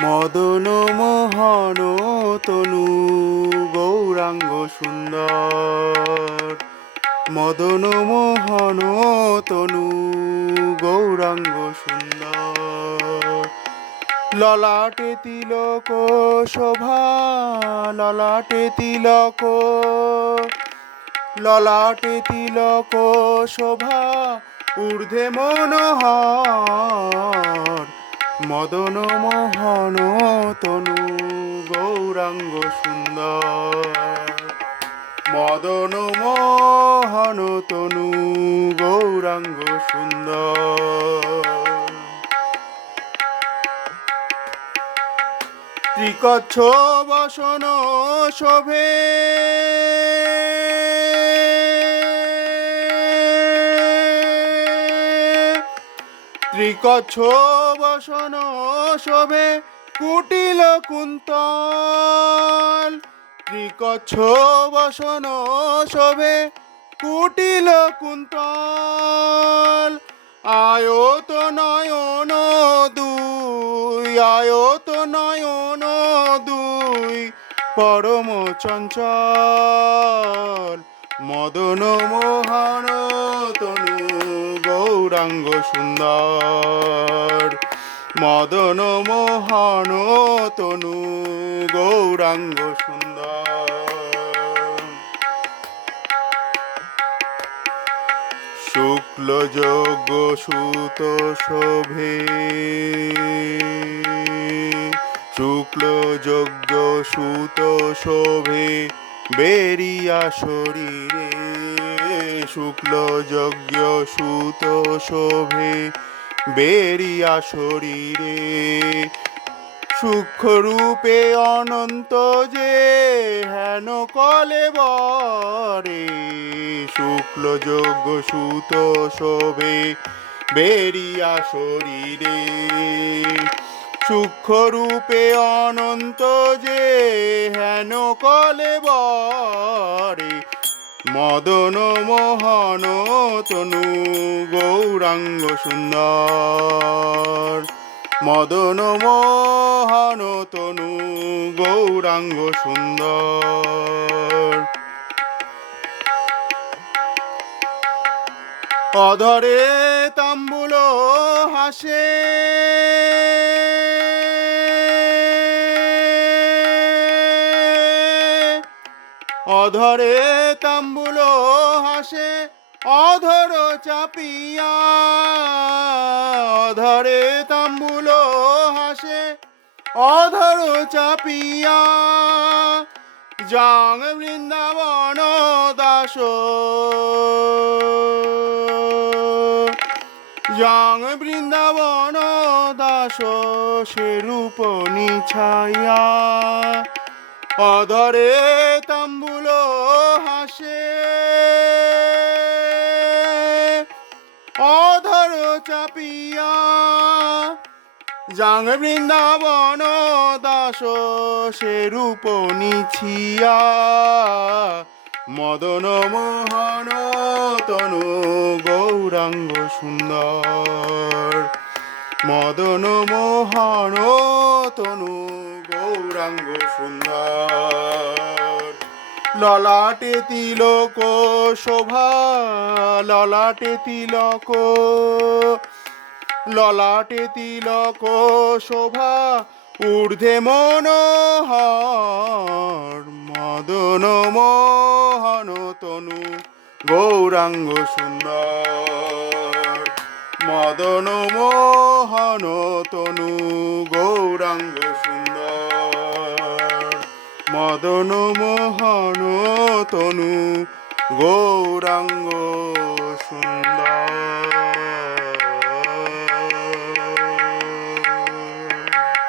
মদন মোহন তনু গৌরাঙ্গ সুন্দর। মদন মোহন তনু গৌরাঙ্গ সুন্দর। ললাটে তিলক শোভা, ললাটে তিলক ললাটে তিলক শোভা, ঊর্ধ্বে মনোহর। মদন মোহন তনু গৌরাঙ্গ সুন্দর। মদন মোহন তনু গৌরাঙ্গ সুন্দর। ত্রিকচ্ছ বসন শোভে। ত্রিকচ্ছ বসন শোভে কুটিল কুন্তল। ত্রিকচ্ছ বসন শোভে কুটিল কুন্তল। আয়ত নয়ন দুই, আয়ত নয়ন দুই, পরম চঞ্চল। মদন মোহন, তনু গৌরাঙ্গ সুন্দর। মদন মোহন তনু গৌরাঙ্গ সুন্দর। শুক্ল যোগ্য সুত শোভে। শুক্ল যোগ্য সুত শোভে বেরিয়া শরীরে। শুক্ল যজ্ঞ সুত শোভে বেরিয়া শরীরে। সূক্ষ্মরূপে অনন্ত যে হেন কলে বরে। শুক্ল যোগ্য সুত শোভে বেরিয়া শরীরে। সূক্ষ্মরূপে অনন্ত যে হেন কলে বরে। মদন মোহন তনু গৌরাঙ্গ সুন্দর। মদন মোহন তনু গৌরাঙ্গ সুন্দর। অধরে তাম্বুল হাসে। অধরে তাম্বুল হাসে, অধর চাপিয়া। অধরে তাম্বুল হাসে, অধর চাপিয়া। যাং বৃন্দাবন দাস। যাং বৃন্দাবন দাস, সে রূপ নিছাইয়া। অধরে তাম্বুল হাসে। অধর চাপিয়া যাং বৃন্দাবন দাস সে রূপ নিছিয়া। মদন মোহন তনু গৌরাঙ্গ সুন্দর। মদন মোহন তনু গৌরাঙ্গ সুন্দর। ললাটে তিলক শোভা, ললাটে তিলক ললাটে তিলক শোভা, ঊর্ধ্বে মনোহর, মদন মোহন তনু, গৌরাঙ্গ সুন্দর। মদন মোহন তনু, গৌরাঙ্গ মদন মোহন তনু গৌরাঙ্গ সুন্দর।